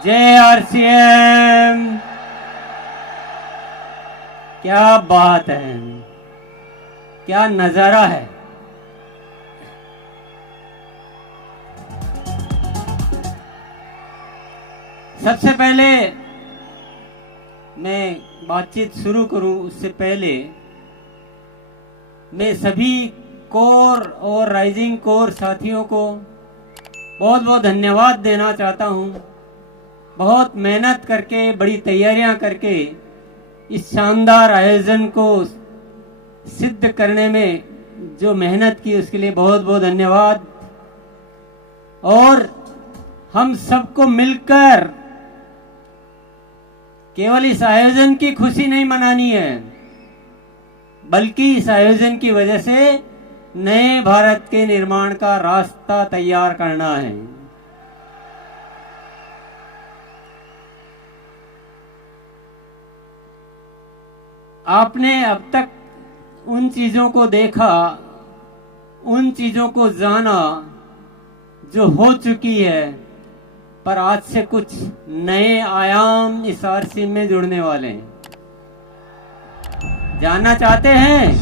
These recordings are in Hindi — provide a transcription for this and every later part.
जय आरसीएम। क्या बात है, क्या नजारा है। सबसे पहले मैं बातचीत शुरू करूं उससे पहले मैं सभी कोर और राइजिंग कोर साथियों को बहुत बहुत धन्यवाद देना चाहता हूं। बहुत मेहनत करके, बड़ी तैयारियां करके इस शानदार आयोजन को सिद्ध करने में जो मेहनत की उसके लिए बहुत बहुत धन्यवाद। और हम सबको मिलकर केवल इस आयोजन की खुशी नहीं मनानी है, बल्कि इस आयोजन की वजह से नए भारत के निर्माण का रास्ता तैयार करना है। आपने अब तक उन चीजों को देखा, उन चीजों को जाना जो हो चुकी है, पर आज से कुछ नए आयाम इस आरसी में जुड़ने वाले हैं। जानना चाहते हैं?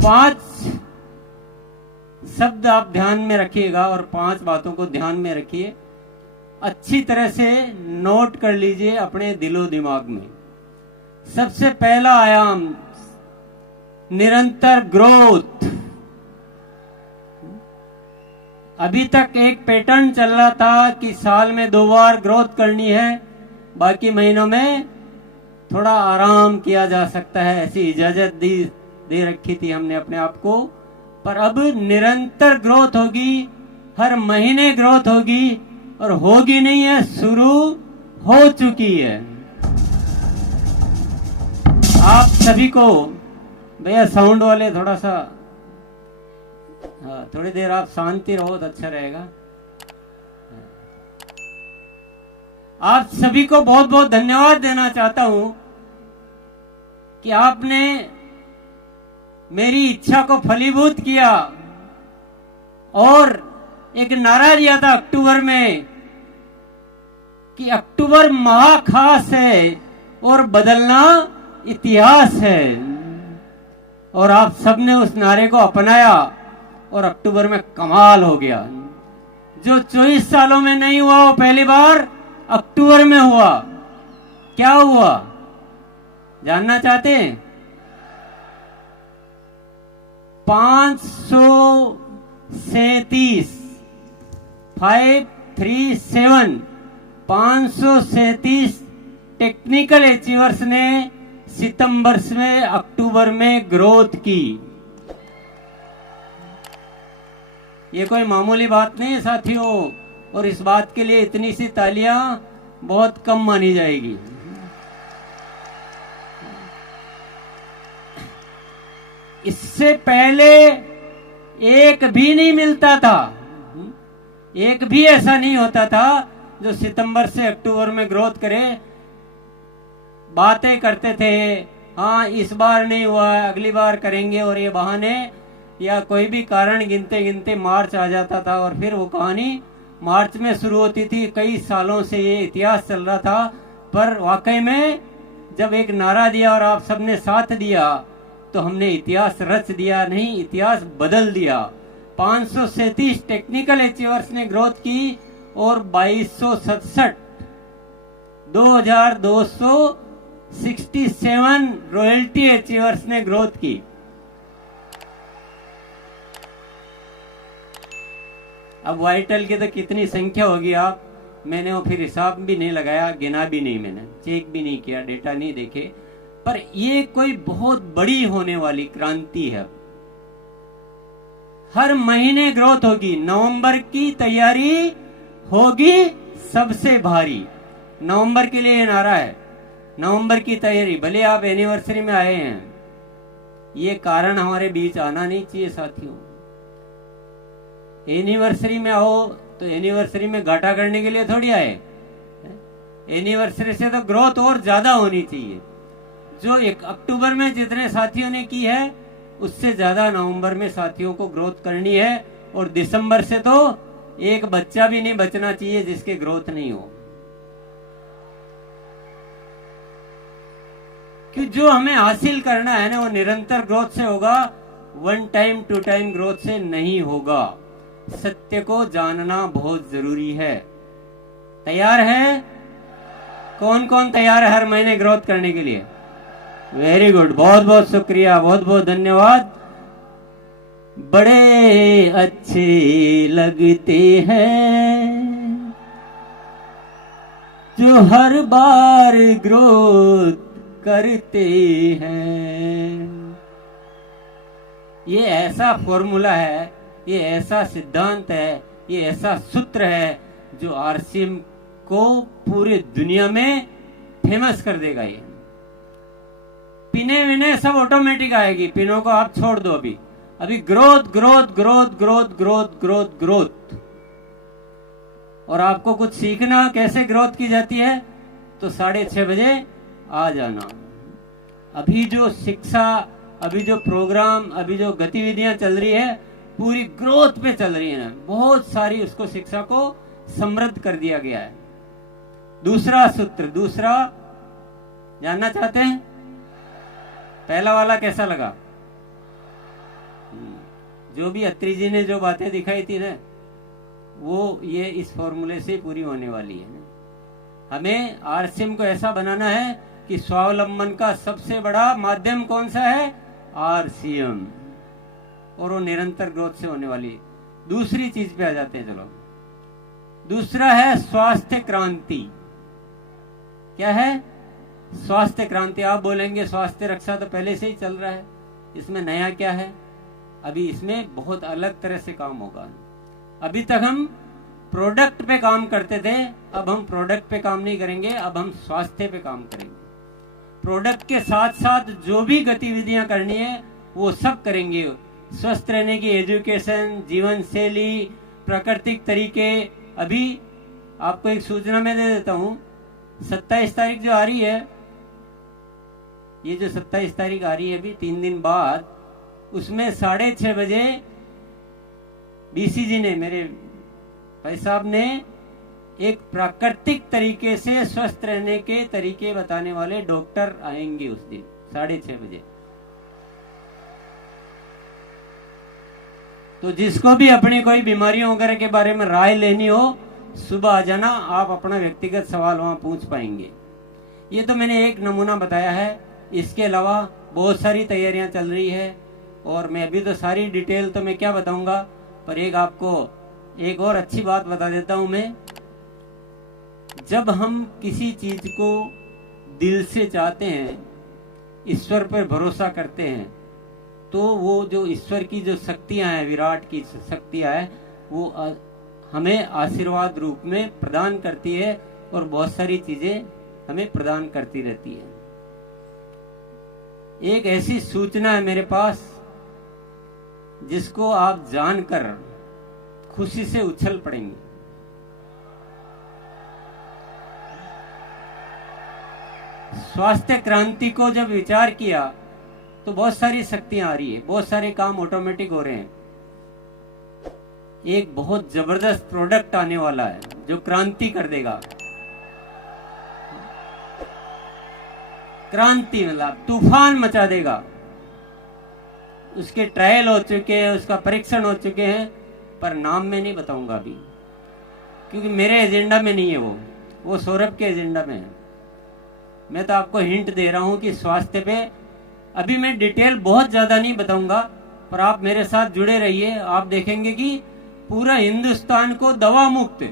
5 शब्द आप ध्यान में रखिएगा और 5 बातों को ध्यान में रखिए, अच्छी तरह से नोट कर लीजिए अपने दिलो दिमाग में। सबसे पहला आयाम निरंतर ग्रोथ। अभी तक एक पैटर्न चल रहा था कि साल में 2 बार ग्रोथ करनी है, बाकी महीनों में थोड़ा आराम किया जा सकता है, ऐसी इजाजत दे रखी थी हमने अपने आप को। पर अब निरंतर ग्रोथ होगी, हर महीने ग्रोथ होगी, और होगी नहीं है, शुरू हो चुकी है। आप सभी को भैया साउंड वाले थोड़ा सा, हाँ, थोड़ी देर आप शांति रहो तो अच्छा रहेगा। आप सभी को बहुत बहुत धन्यवाद देना चाहता हूं कि आपने मेरी इच्छा को फलीभूत किया और एक नारा दिया था अक्टूबर में कि अक्टूबर महाखास है और बदलना इतिहास है, और आप सबने उस नारे को अपनाया और अक्टूबर में कमाल हो गया। जो 24 सालों में नहीं हुआ वो पहली बार अक्टूबर में हुआ। क्या हुआ जानना चाहते हैं? 537 टेक्निकल अचीवर्स ने सितंबर से अक्टूबर में ग्रोथ की। ये कोई मामूली बात नहीं है साथियों, और इस बात के लिए इतनी सी तालियां बहुत कम मानी जाएगी। इससे पहले एक भी नहीं मिलता था, एक भी ऐसा नहीं होता था जो सितंबर से अक्टूबर में ग्रोथ करे। बातें करते थे, हाँ इस बार नहीं हुआ, अगली बार करेंगे, और ये बहाने या कोई भी कारण गिनते गिनते मार्च आ जाता था और फिर वो कहानी मार्च में शुरू होती थी। कई सालों से ये इतिहास चल रहा था, पर वाकई में जब एक नारा दिया और आप सबने साथ दिया तो हमने इतिहास रच दिया, नहीं इतिहास बदल दिया। 537 टेक्निकल अचीवर्स ने ग्रोथ की और 2267 2267 रॉयल्टी अचीवर्स ने ग्रोथ की। अब वाइटल की तो कितनी संख्या होगी मैंने वो फिर हिसाब भी नहीं लगाया, गिना भी नहीं, मैंने चेक भी नहीं किया, डेटा नहीं देखे। पर ये कोई बहुत बड़ी होने वाली क्रांति है। हर महीने ग्रोथ होगी। नवंबर की तैयारी होगी सबसे भारी। नवंबर के लिए नारा है, नवंबर की तैयारी। भले आप एनिवर्सरी में आए हैं, ये कारण हमारे बीच आना नहीं चाहिए साथियों। एनिवर्सरी में आओ तो एनिवर्सरी में घाटा करने के लिए थोड़ी आए। एनिवर्सरी से तो ग्रोथ और ज्यादा होनी चाहिए। जो 1 अक्टूबर में जितने साथियों ने की है उससे ज्यादा नवंबर में साथियों को ग्रोथ करनी है, और दिसंबर से तो एक बच्चा भी नहीं बचना चाहिए जिसके ग्रोथ नहीं हो। कि जो हमें हासिल करना है ना वो निरंतर ग्रोथ से होगा, one time to time growth से नहीं होगा। सत्य को जानना बहुत जरूरी है। तैयार है? कौन कौन तैयार है हर महीने ग्रोथ करने के लिए? वेरी गुड, बहुत बहुत शुक्रिया, बहुत बहुत धन्यवाद। बड़े अच्छे लगते हैं जो हर बार ग्रोथ करते हैं। ये ऐसा फॉर्मूला है, ये ऐसा सिद्धांत है, ये ऐसा सूत्र है जो आरसीएम को पूरे दुनिया में फेमस कर देगा। ये पिने विने सब ऑटोमेटिक आएगी, पिनों को आप छोड़ दो। अभी growth growth growth growth growth growth growth. और आपको कुछ सीखना कैसे ग्रोथ की जाती है तो 6:30 बजे आ जाना। अभी जो शिक्षा, अभी जो प्रोग्राम, अभी जो गतिविधियां चल रही है पूरी ग्रोथ पे चल रही है। बहुत सारी उसको शिक्षा को समृद्ध कर दिया गया है। दूसरा सूत्र, दूसरा जानना चाहते हैं? पहला वाला कैसा लगा? जो भी अत्री जी ने जो बातें दिखाई थी ना वो ये इस फॉर्मूले से पूरी होने वाली है। हमें आरसीएम को ऐसा बनाना है कि स्वावलंबन का सबसे बड़ा माध्यम कौन सा है? आरसीएम। और वो निरंतर ग्रोथ से होने वाली। दूसरी चीज पे आ जाते हैं। चलो, दूसरा है स्वास्थ्य क्रांति। क्या है? स्वास्थ्य क्रांति। आप बोलेंगे स्वास्थ्य रक्षा तो पहले से ही चल रहा है, इसमें नया क्या है? अभी इसमें बहुत अलग तरह से काम होगा। अभी तक हम प्रोडक्ट पे काम करते थे, अब हम प्रोडक्ट पे काम नहीं करेंगे, अब हम स्वास्थ्य पे काम करेंगे। प्रोडक्ट के साथ साथ जो भी गतिविधियां करनी है वो सब करेंगे। स्वस्थ रहने की एजुकेशन, जीवन शैली, प्राकृतिक तरीके। अभी आपको एक सूचना मैं दे देता हूँ, 27 तारीख जो आ रही है, ये जो 27 तारीख आ रही है अभी 3 दिन बाद, उसमें 6:30 बजे बीसी जी ने, मेरे भाई साहब ने, एक प्राकृतिक तरीके से स्वस्थ रहने के तरीके बताने वाले डॉक्टर आएंगे उस दिन 6:30 बजे। तो जिसको भी अपनी कोई बीमारियों वगैरह के बारे में राय लेनी हो, सुबह आ जाना, आप अपना व्यक्तिगत सवाल वहां पूछ पाएंगे। ये तो मैंने एक नमूना बताया है, इसके अलावा बहुत सारी तैयारियां चल रही है और मैं अभी तो सारी डिटेल तो मैं क्या बताऊंगा, पर एक आपको एक और अच्छी बात बता देता हूं मैं। जब हम किसी चीज को दिल से चाहते हैं, ईश्वर पर भरोसा करते हैं, तो वो जो ईश्वर की जो शक्तियां हैं, विराट की शक्तियां हैं, वो हमें आशीर्वाद रूप में प्रदान करती है और बहुत सारी चीजें हमें प्रदान करती रहती है। एक ऐसी सूचना है मेरे पास जिसको आप जानकर खुशी से उछल पड़ेंगे। स्वास्थ्य क्रांति को जब विचार किया तो बहुत सारी शक्तियां आ रही है, बहुत सारे काम ऑटोमेटिक हो रहे हैं। एक बहुत जबरदस्त प्रोडक्ट आने वाला है जो क्रांति कर देगा। क्रांति मतलब तूफान मचा देगा। उसके ट्रायल हो चुके हैं, उसका परीक्षण हो चुके हैं, पर नाम में नहीं बताऊंगा अभी, क्योंकि मेरे एजेंडा में नहीं है वो सौरभ के एजेंडा में है। मैं तो आपको हिंट दे रहा हूं कि स्वास्थ्य पे अभी मैं डिटेल बहुत ज्यादा नहीं बताऊंगा, पर आप मेरे साथ जुड़े रहिए। आप देखेंगे कि पूरा हिंदुस्तान को दवा मुक्त,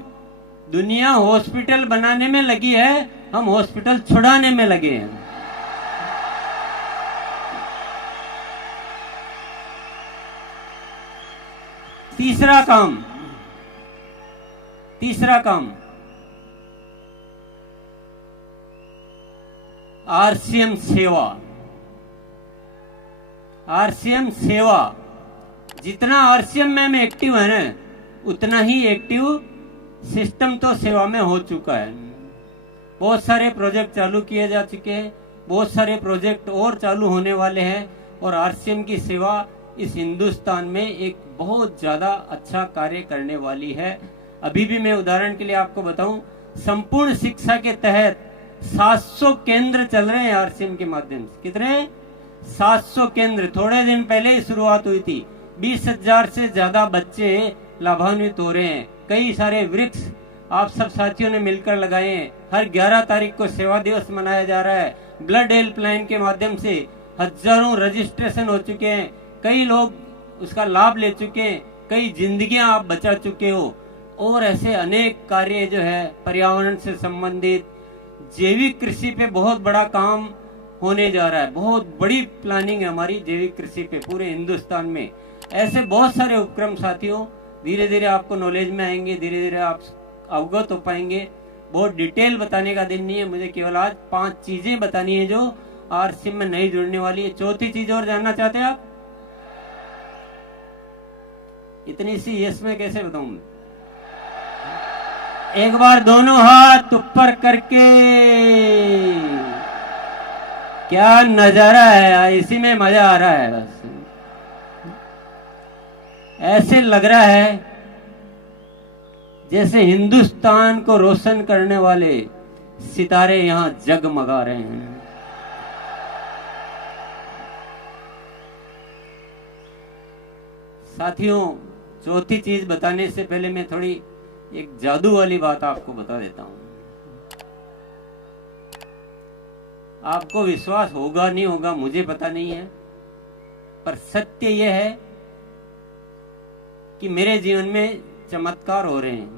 दुनिया हॉस्पिटल बनाने में लगी है, हम हॉस्पिटल छुड़ाने में लगे हैं। तीसरा काम आरसीएम सेवा। आरसीएम सेवा, जितना आरसीएम में एक्टिव है ना, उतना ही एक्टिव सिस्टम तो सेवा में हो चुका है। बहुत सारे प्रोजेक्ट चालू किए जा चुके हैं, बहुत सारे प्रोजेक्ट और चालू होने वाले हैं, और आरसीएम की सेवा इस हिंदुस्तान में एक बहुत ज्यादा अच्छा कार्य करने वाली है। अभी भी मैं उदाहरण के लिए आपको बताऊं, संपूर्ण शिक्षा के तहत 700 केंद्र चल रहे हैं आरसीएम के माध्यम से। कितने? 700 केंद्र। थोड़े दिन पहले ही शुरुआत हुई थी। 20,000 से ज्यादा बच्चे लाभान्वित हो रहे हैं। कई सारे वृक्ष आप सब साथियों ने मिलकर लगाए हैं। हर 11 तारीख को सेवा दिवस मनाया जा रहा है। ब्लड हेल्पलाइन के माध्यम से हजारों रजिस्ट्रेशन हो चुके हैं। कई लोग उसका लाभ ले चुके हैं। कई जिंदगियां आप बचा चुके हो। और ऐसे अनेक कार्य जो है पर्यावरण से संबंधित, जैविक कृषि पे बहुत बड़ा काम होने जा रहा है। बहुत बड़ी प्लानिंग है हमारी जैविक कृषि पे पूरे हिंदुस्तान में। ऐसे बहुत सारे उपक्रम साथियों धीरे धीरे आपको नॉलेज में आएंगे, धीरे धीरे आप अवगत हो पाएंगे। बहुत डिटेल बताने का दिन नहीं है, मुझे केवल आज 5 चीजें बतानी है जो आरसीएम में नहीं जुड़ने वाली है। चौथी चीज और जानना चाहते हैं आप? इतनी सी यस में कैसे बताऊं? एक बार दोनों हाथ ऊपर करके, क्या नजारा है, इसी में मजा आ रहा है। बस ऐसे लग रहा है जैसे हिंदुस्तान को रोशन करने वाले सितारे यहां जगमगा रहे हैं। साथियों, चौथी चीज बताने से पहले मैं थोड़ी एक जादू वाली बात आपको बता देता हूं। आपको विश्वास होगा नहीं होगा मुझे पता नहीं है, पर सत्य यह है कि मेरे जीवन में चमत्कार हो रहे हैं।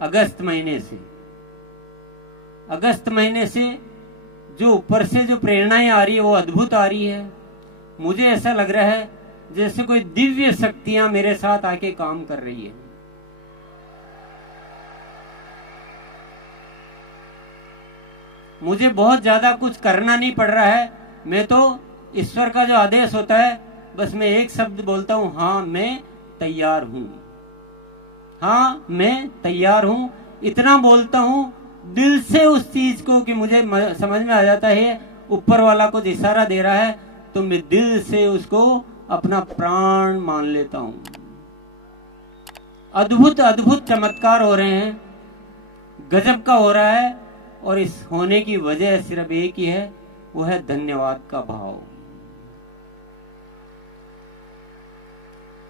अगस्त महीने से जो ऊपर से जो प्रेरणाएं आ रही है वो अद्भुत आ रही है। मुझे ऐसा लग रहा है जैसे कोई दिव्य शक्तियां मेरे साथ आके काम कर रही है। मुझे बहुत ज्यादा कुछ करना नहीं पड़ रहा है। मैं तो ईश्वर का जो आदेश होता है बस मैं एक शब्द बोलता हूं, हाँ मैं तैयार हूं, हाँ मैं तैयार हूं। इतना बोलता हूं दिल से उस चीज को कि मुझे समझ में आ जाता है ऊपर वाला कुछ इशारा दे रहा है, तो मैं दिल से उसको अपना प्राण मान लेता हूं। अद्भुत अद्भुत चमत्कार हो रहे हैं, गजब का हो रहा है। और इस होने की वजह सिर्फ एक ही है, वो है धन्यवाद का भाव।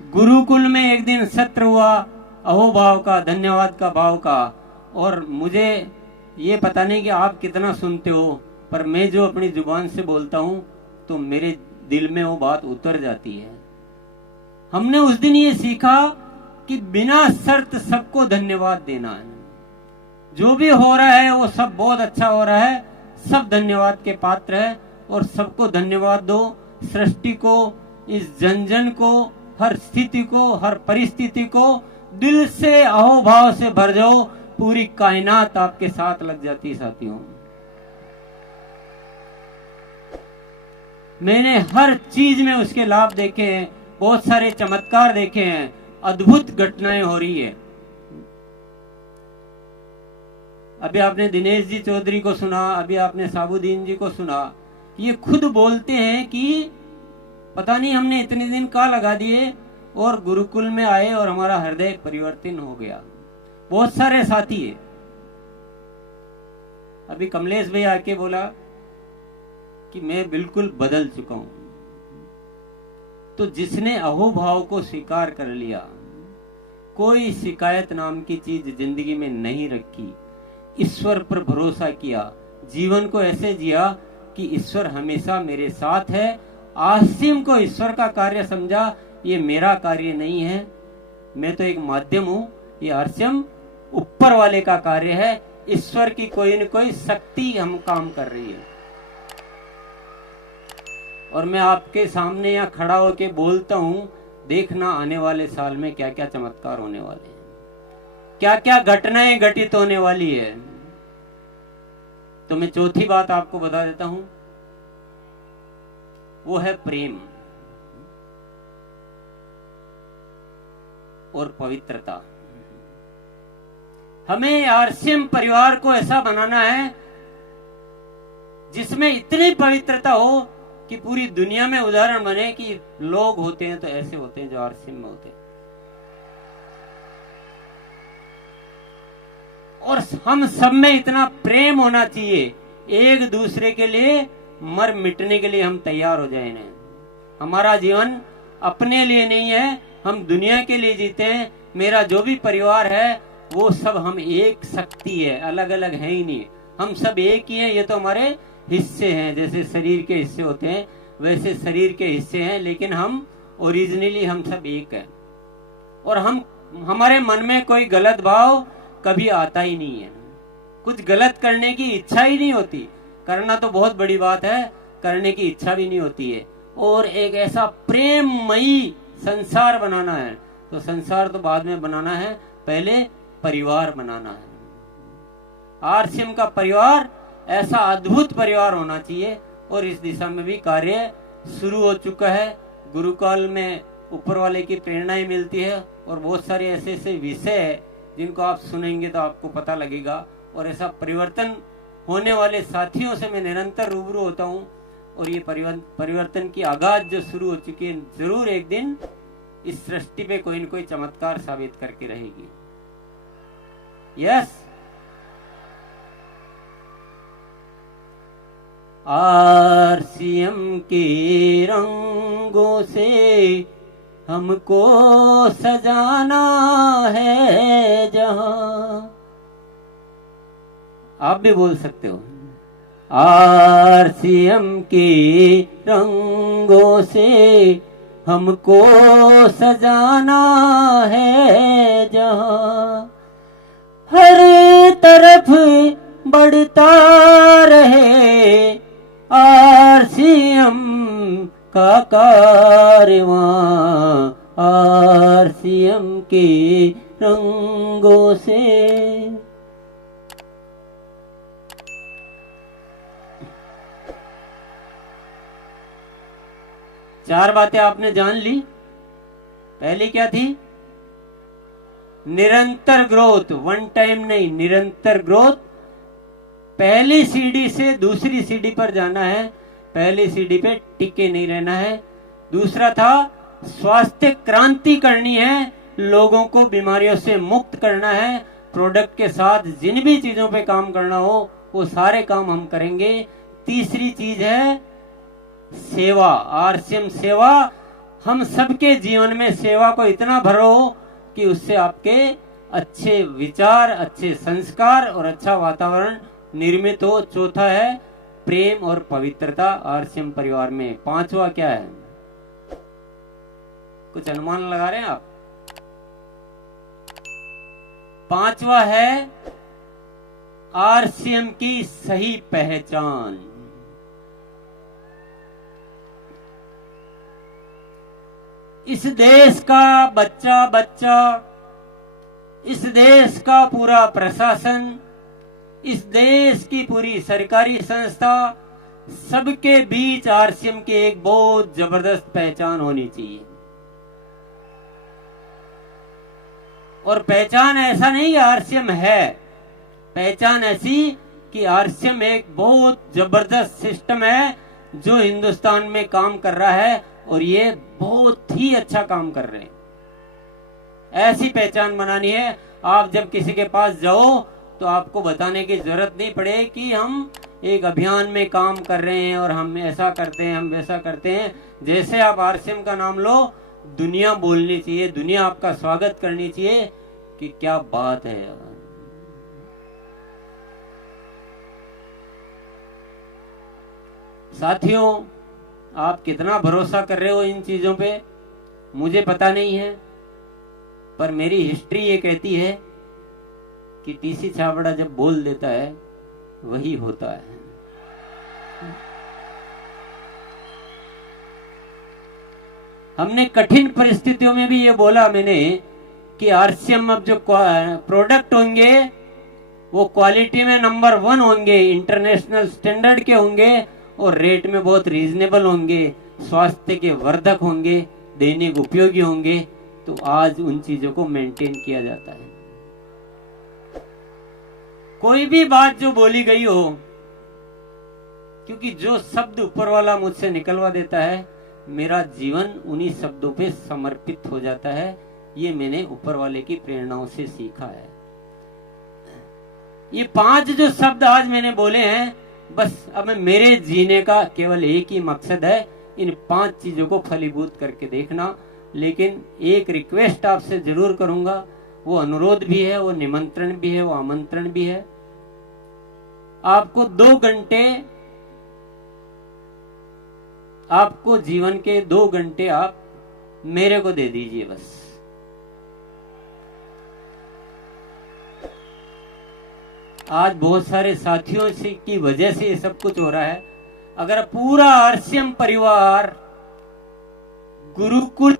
गुरुकुल में एक दिन सत्र हुआ अहोभाव का, धन्यवाद का भाव का। और मुझे ये पता नहीं कि आप कितना सुनते हो, पर मैं जो अपनी जुबान से बोलता हूं तो मेरे दिल में वो बात उतर जाती है। हमने उस दिन ये सीखा कि बिना शर्त सबको धन्यवाद देना है। जो भी हो रहा है वो सब बहुत अच्छा हो रहा है, सब धन्यवाद के पात्र है। और सबको धन्यवाद दो, सृष्टि को, इस जन जन को, हर स्थिति को, हर परिस्थिति को दिल से अहोभाव से भर जाओ, पूरी कायनात आपके साथ लग जाती है। साथियों, मैंने हर चीज में उसके लाभ देखे हैं, बहुत सारे चमत्कार देखे हैं, अद्भुत घटनाएं हो रही है। अभी आपने दिनेश जी चौधरी को सुना, अभी आपने साबुद्दीन जी को सुना। ये खुद बोलते हैं कि पता नहीं हमने इतने दिन कहाँ लगा दिए और गुरुकुल में आए और हमारा हृदय परिवर्तन हो गया। बहुत सारे साथी है। अभी कमलेश भाई आके बोला कि मैं बिल्कुल बदल चुका हूं। तो जिसने अहोभाव को स्वीकार कर लिया, कोई शिकायत नाम की चीज जिंदगी में नहीं रखी, ईश्वर पर भरोसा किया, जीवन को ऐसे जिया कि ईश्वर हमेशा मेरे साथ है, आरसीएम को ईश्वर का कार्य समझा, ये मेरा कार्य नहीं है, मैं तो एक माध्यम हूं, ये आरसीएम ऊपर वाले का कार्य है, ईश्वर की कोई न कोई शक्ति हम काम कर रही है। और मैं आपके सामने यहाँ खड़ा होके बोलता हूं, देखना आने वाले साल में क्या क्या चमत्कार होने वाले हैं, क्या क्या घटनाएं घटित होने वाली है। तो मैं चौथी बात आपको बता देता हूं, वो है प्रेम और पवित्रता। हमें आरसीएम परिवार को ऐसा बनाना है जिसमें इतनी पवित्रता हो कि पूरी दुनिया में उदाहरण बने कि लोग होते हैं तो ऐसे होते हैं जो आरसीएम में होते हैं। और हम सब में इतना प्रेम होना चाहिए, एक दूसरे के लिए मर मिटने के लिए हम तैयार हो जाए। हमारा जीवन अपने लिए नहीं है, हम दुनिया के लिए जीते हैं। मेरा जो भी परिवार है वो सब हम एक शक्ति है, अलग अलग है ही नहीं, हम सब एक ही हैं। ये तो हमारे हिस्से हैं, जैसे शरीर के हिस्से होते हैं वैसे शरीर के हिस्से हैं, लेकिन हम ओरिजिनली हम सब एक हैं। और हमारे मन में कोई गलत भाव कभी आता ही नहीं है, कुछ गलत करने की इच्छा ही नहीं होती। करना तो बहुत बड़ी बात है, करने की इच्छा भी नहीं होती है। और एक ऐसा प्रेममयी संसार बनाना है, तो संसार तो बाद में बनाना है, पहले परिवार बनाना है। आरसीएम का परिवार ऐसा अद्भुत परिवार होना चाहिए, और इस दिशा में भी कार्य शुरू हो चुका है। गुरुकाल में ऊपर वाले की प्रेरणाएं मिलती है, और बहुत सारे ऐसे ऐसे विषय है जिनको आप सुनेंगे तो आपको पता लगेगा। और ऐसा परिवर्तन होने वाले साथियों से मैं निरंतर रूबरू होता हूँ, और ये परिवर्तन की आगाज जो शुरू हो चुकी है, जरूर एक दिन इस सृष्टि पे कोई न कोई चमत्कार साबित करके रहेगी। यस, आरसीएम के रंगों से हमको सजाना है जहां। आप भी बोल सकते हो, आरसीएम के रंगों से हमको सजाना है जहां, हर तरफ बढ़ता रहे आरसीएम का कारवां, आरसीएम के रंगों से। चार बातें आपने जान ली। पहली क्या थी? निरंतर ग्रोथ, वन टाइम नहीं, निरंतर ग्रोथ। पहली सीढ़ी से दूसरी सीढ़ी पर जाना है, पहली सीढ़ी पे टिके नहीं रहना है। दूसरा था स्वास्थ्य क्रांति करनी है, लोगों को बीमारियों से मुक्त करना है। प्रोडक्ट के साथ जिन भी चीजों पे काम करना हो वो सारे काम हम करेंगे। तीसरी चीज है सेवा, आरसीएम सेवा। हम सबके जीवन में सेवा को इतना भरो कि उससे आपके अच्छे विचार, अच्छे संस्कार और अच्छा वातावरण निर्मित हो। चौथा है प्रेम और पवित्रता आरसीएम परिवार में। पांचवा क्या है? कुछ अनुमान लगा रहे हैं आप? पांचवा है आरसीएम की सही पहचान। इस देश का बच्चा, इस देश का पूरा प्रशासन, इस देश की पूरी सरकारी संस्था, सबके बीच आरसीएम की एक बहुत जबरदस्त पहचान होनी चाहिए। और पहचान ऐसा नहीं आरसीएम है, पहचान ऐसी कि आरसीएम एक बहुत जबरदस्त सिस्टम है जो हिंदुस्तान में काम कर रहा है, और ये बहुत ही अच्छा काम कर रहे हैं। ऐसी पहचान बनानी है। आप जब किसी के पास जाओ तो आपको बताने की जरूरत नहीं पड़े कि हम एक अभियान में काम कर रहे हैं और हम ऐसा करते हैं, हम वैसा करते हैं। जैसे आप आरसीएम का नाम लो, दुनिया बोलनी चाहिए, दुनिया आपका स्वागत करनी चाहिए कि क्या बात है यार। साथियों, आप कितना भरोसा कर रहे हो इन चीजों पे मुझे पता नहीं है, पर मेरी हिस्ट्री ये कहती है कि टीसी छाबड़ा जब बोल देता है वही होता है। हमने कठिन परिस्थितियों में भी ये बोला मैंने कि आरसीएम अब जो प्रोडक्ट होंगे वो क्वालिटी में नंबर 1 होंगे, इंटरनेशनल स्टैंडर्ड के होंगे, और रेट में बहुत रीजनेबल होंगे, स्वास्थ्य के वर्धक होंगे, दैनिक उपयोगी होंगे। तो आज उन चीजों को मेंटेन किया जाता है। कोई भी बात जो बोली गई हो क्योंकि जो शब्द ऊपर वाला मुझसे निकलवा देता है, मेरा जीवन उन्हीं शब्दों पे समर्पित हो जाता है। ये मैंने ऊपर वाले की प्रेरणाओं से सीखा है। ये 5 जो शब्द आज मैंने बोले हैं, बस अब मेरे जीने का केवल एक ही मकसद है, इन 5 चीजों को फलीभूत करके देखना। लेकिन एक रिक्वेस्ट आपसे जरूर करूंगा, वो अनुरोध भी है, वो निमंत्रण भी है, वो आमंत्रण भी है। आपको 2 घंटे, आपको जीवन के 2 घंटे आप मेरे को दे दीजिए बस। आज बहुत सारे साथियों से की वजह से ये सब कुछ हो रहा है। अगर पूरा आरसीएम परिवार गुरुकुल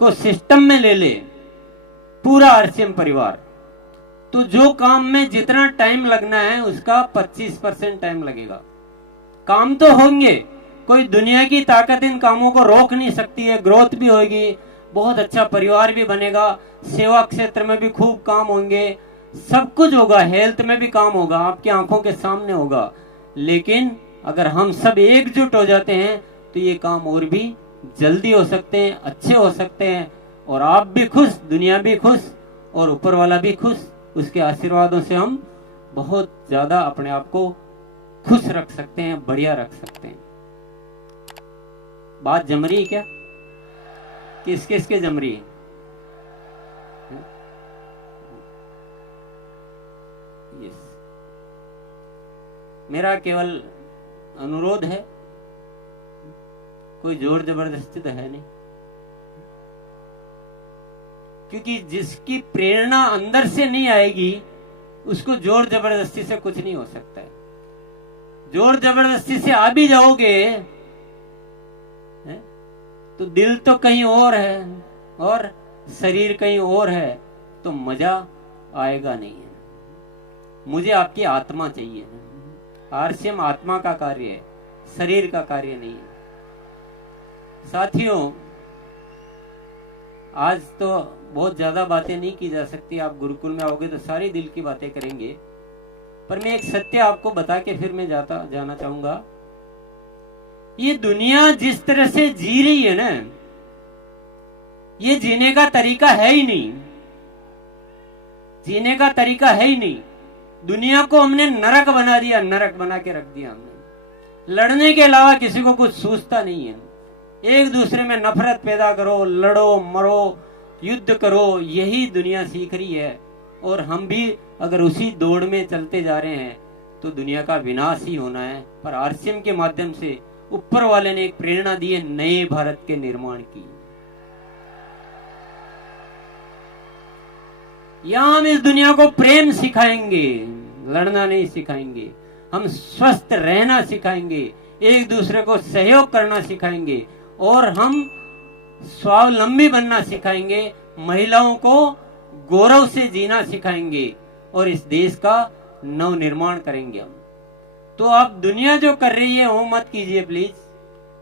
को सिस्टम में ले ले, पूरा आरसीएम परिवार, तो जो काम में जितना टाइम लगना है उसका 25% टाइम लगेगा। काम तो होंगे, कोई दुनिया की ताकत इन कामों को रोक नहीं सकती है। ग्रोथ भी होगी, बहुत अच्छा परिवार भी बनेगा, सेवा क्षेत्र में भी खूब काम होंगे, सब कुछ होगा, हेल्थ में भी काम होगा, आपकी आंखों के सामने होगा। लेकिन अगर हम सब एकजुट हो जाते हैं तो ये काम और भी जल्दी हो सकते हैं, अच्छे हो सकते हैं, और आप भी खुश, दुनिया भी खुश, और ऊपर वाला भी खुश। उसके आशीर्वादों से हम बहुत ज्यादा अपने आप को खुश रख सकते हैं, बढ़िया रख सकते हैं। बात जम रही है क्या? किस किस के जम रही है? यस, मेरा केवल अनुरोध है, कोई जोर जबरदस्ती तो है नहीं, क्योंकि जिसकी प्रेरणा अंदर से नहीं आएगी उसको जोर जबरदस्ती से कुछ नहीं हो सकता है। जोर जबरदस्ती से आ भी जाओगे तो दिल तो कहीं और है और शरीर कहीं और है, तो मजा आएगा नहीं है। मुझे आपकी आत्मा चाहिए। आरसीएम आत्मा का कार्य है, शरीर का कार्य नहीं है। साथियों, आज तो बहुत ज्यादा बातें नहीं की जा सकती, आप गुरुकुल में आओगे तो सारी दिल की बातें करेंगे, पर मैं एक सत्य आपको बता के फिर मैं जाना चाहूंगा। ये दुनिया जिस तरह से जी रही है ना, ये जीने का तरीका है ही नहीं, जीने का तरीका है ही नहीं। दुनिया को हमने नरक बना दिया, नरक बना के रख दिया हमने। लड़ने के अलावा किसी को कुछ सूझता नहीं है। एक दूसरे में नफरत पैदा करो, लड़ो, मरो, युद्ध करो, यही दुनिया सीख रही है। और हम भी अगर उसी दौड़ में चलते जा रहे हैं तो दुनिया का विनाश ही होना है। पर आरसीएम के माध्यम से ऊपर वाले ने एक प्रेरणा दी है नए भारत के निर्माण की। यहां हम इस दुनिया को प्रेम सिखाएंगे, लड़ना नहीं सिखाएंगे। हम स्वस्थ रहना सिखाएंगे, एक दूसरे को सहयोग करना सिखाएंगे, और हम स्वावलंबी बनना सिखाएंगे, महिलाओं को गौरव से जीना सिखाएंगे, और इस देश का नव निर्माण करेंगे हम। तो आप दुनिया जो कर रही है वो मत कीजिए प्लीज।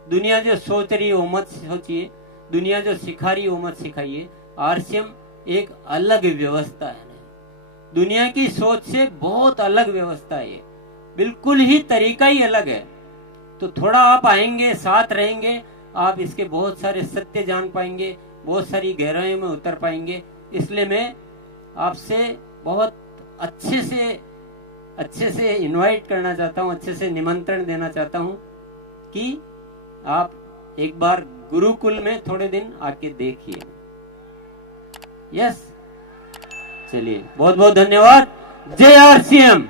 दुनिया जो सोच रही है वो मत सोचिए, दुनिया जो सिखा रही है वो मत सिखाइए। आरसीएम एक अलग व्यवस्था है, दुनिया की सोच से बहुत अलग व्यवस्था है, बिल्कुल ही तरीका ही अलग है। तो थोड़ा आप आएंगे, साथ रहेंगे, आप इसके बहुत सारे सत्य जान पाएंगे, बहुत सारी गहराइयों में उतर पाएंगे। इसलिए मैं आपसे बहुत अच्छे से इनवाइट करना चाहता हूं, अच्छे से निमंत्रण देना चाहता हूं कि आप एक बार गुरुकुल में थोड़े दिन आके देखिए। यस, चलिए, बहुत बहुत धन्यवाद। जय आरसीएम।